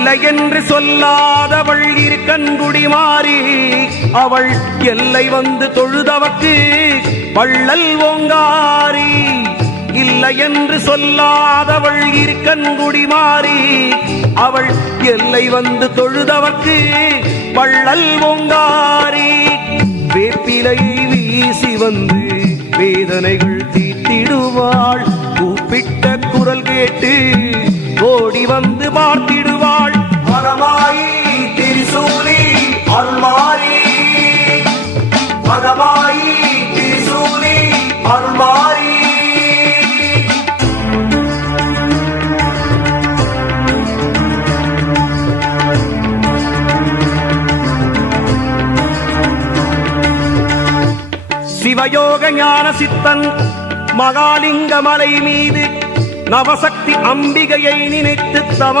இல்லை என்று சொல்லாதவள் இருக்கன்குடி மாறி அவள் எல்லை வந்து தொழுதவர்க்கு வள்ளல் ஓங்காரி. இல்லை என்று சொல்லாதவள் இருக்கன்குடி மாறி அவள் எல்லை வந்து தொழுதவர்க்கு வள்ளல் ஓங்காரி. வேப்பிலை வீசி வந்து வேதனைகள் தீர்த்திடுவாள். கூப்பிட்ட குரல் கேட்டு ஓடி வந்து பார்த்திடுவாள். மகமாயி திரிசூலி அருள்மாரி, மகமாயி திரிசூலி அருள்மாரி. சிவயோக ஞான சித்தன் மகாலிங்க மலை மீது நவசக்தி அம்பிகையை நினைத்து தவமி